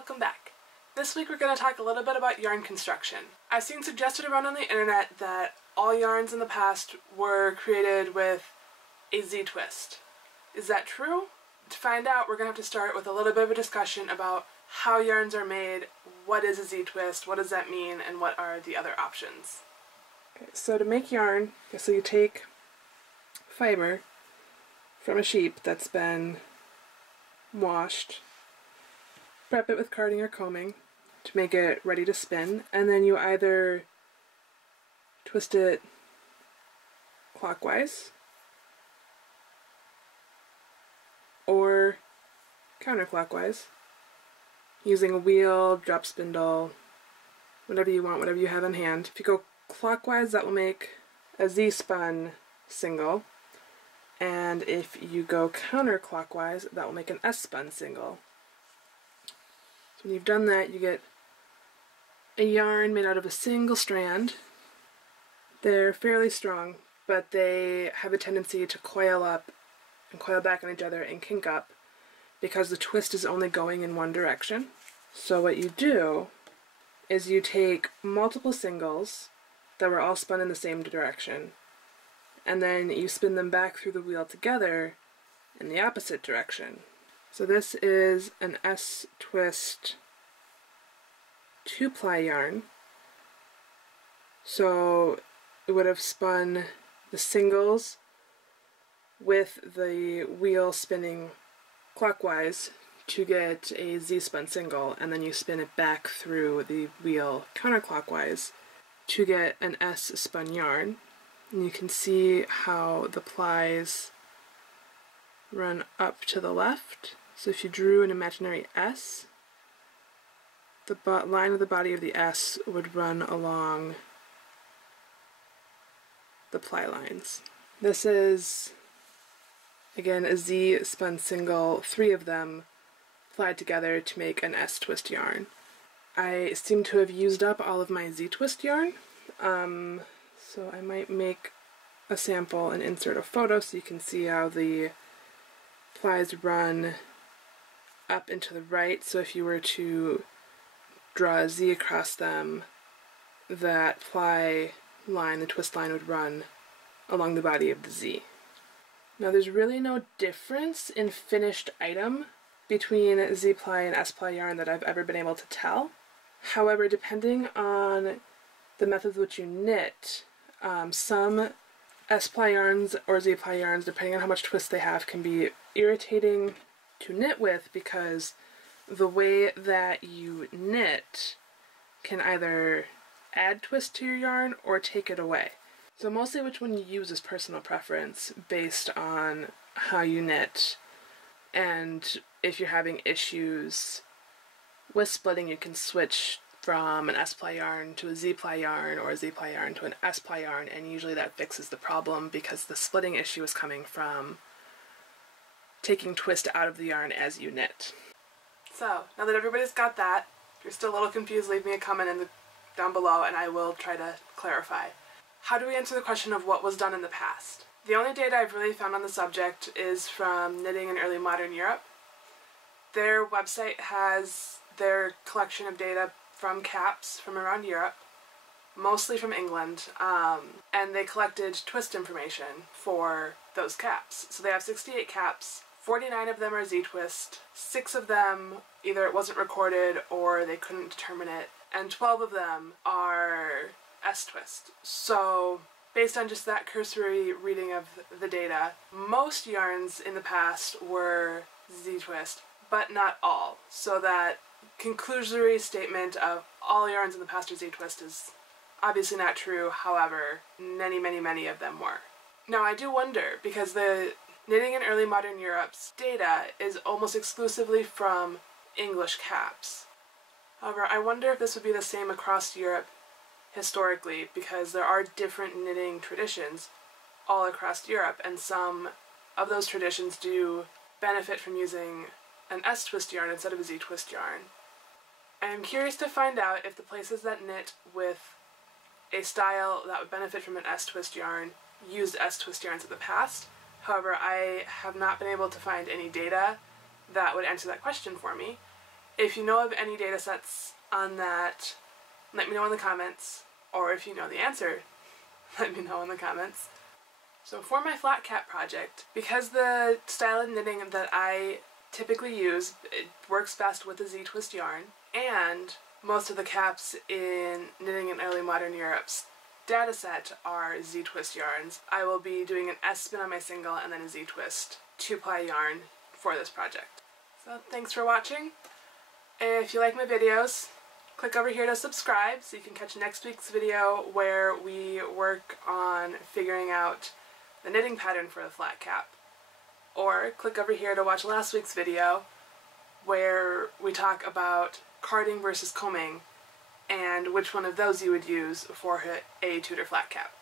welcome back. This week we're going to talk a little bit about yarn construction. I've seen suggested around on the internet that all yarns in the past were created with a Z-twist. Is that true? To find out, we're going to have to start with a little bit of a discussion about how yarns are made, what is a Z-twist, what does that mean, and what are the other options. Okay, so to make yarn, so you take fiber from a sheep that's been washed, prep it with carding or combing to make it ready to spin, and then you either twist it clockwise or counterclockwise using a wheel, drop spindle, whatever you want, whatever you have on hand. If you go clockwise, that will make a Z-spun single, and if you go counterclockwise, that will make an S-spun single. So when you've done that, you get a yarn made out of a single strand. They're fairly strong, but they have a tendency to coil up and coil back on each other and kink up because the twist is only going in one direction. So what you do is you take multiple singles that were all spun in the same direction, and then you spin them back through the wheel together in the opposite direction. So this is an S-twist 2-ply yarn. So it would have spun the singles with the wheel spinning clockwise to get a Z-spun single, and then you spin it back through the wheel counterclockwise to get an S-spun yarn. And you can see how the plies run up to the left. So if you drew an imaginary S, the line of the body of the S would run along the ply lines. This is, again, a Z-spun single, 3 of them plied together to make an S-twist yarn. I seem to have used up all of my Z-twist yarn, so I might make a sample and insert a photo so you can see how the plies run up and to the right. So if you were to draw a Z across them, that ply line, the twist line, would run along the body of the Z. Now there's really no difference in finished item between Z-ply and S-ply yarn that I've ever been able to tell. However, depending on the method with which you knit, some S-ply yarns or Z-ply yarns, depending on how much twist they have, can be irritating to knit with because the way that you knit can either add twist to your yarn or take it away. So mostly which one you use is personal preference based on how you knit, and if you're having issues with splitting, you can switch from an S-ply yarn to a Z-ply yarn or a Z-ply yarn to an S-ply yarn, and usually that fixes the problem because the splitting issue is coming from taking twist out of the yarn as you knit. So, now that everybody's got that, if you're still a little confused, leave me a comment down below and I will try to clarify. How do we answer the question of what was done in the past? The only data I've really found on the subject is from Knitting in Early Modern Europe. Their website has their collection of data from caps from around Europe, mostly from England, and they collected twist information for those caps. So they have 68 caps, 49 of them are Z-twist, 6 of them either it wasn't recorded or they couldn't determine it, and 12 of them are S-twist. So based on just that cursory reading of the data, most yarns in the past were Z-twist, but not all. So that conclusory statement of all yarns in the past are Z-twist is obviously not true, however, many of them were. Now I do wonder, because the Knitting in Early Modern Europe's data is almost exclusively from English caps. However, I wonder if this would be the same across Europe historically, because there are different knitting traditions all across Europe, and some of those traditions do benefit from using an S-twist yarn instead of a Z-twist yarn. I am curious to find out if the places that knit with a style that would benefit from an S-twist yarn used S-twist yarns in the past. However, I have not been able to find any data that would answer that question for me. If you know of any data sets on that, let me know in the comments, or if you know the answer, let me know in the comments. So for my flat cap project, because the style of knitting that I typically use, it works best with the Z-twist yarn, and most of the caps in Knitting in Early Modern Europe's dataset are Z-twist yarns. I will be doing an S-spin on my single and then a Z-twist 2-ply yarn for this project. So thanks for watching. If you like my videos, click over here to subscribe so you can catch next week's video where we work on figuring out the knitting pattern for the flat cap. Or click over here to watch last week's video where we talk about carding versus combing and which one of those you would use for a Tudor flat cap.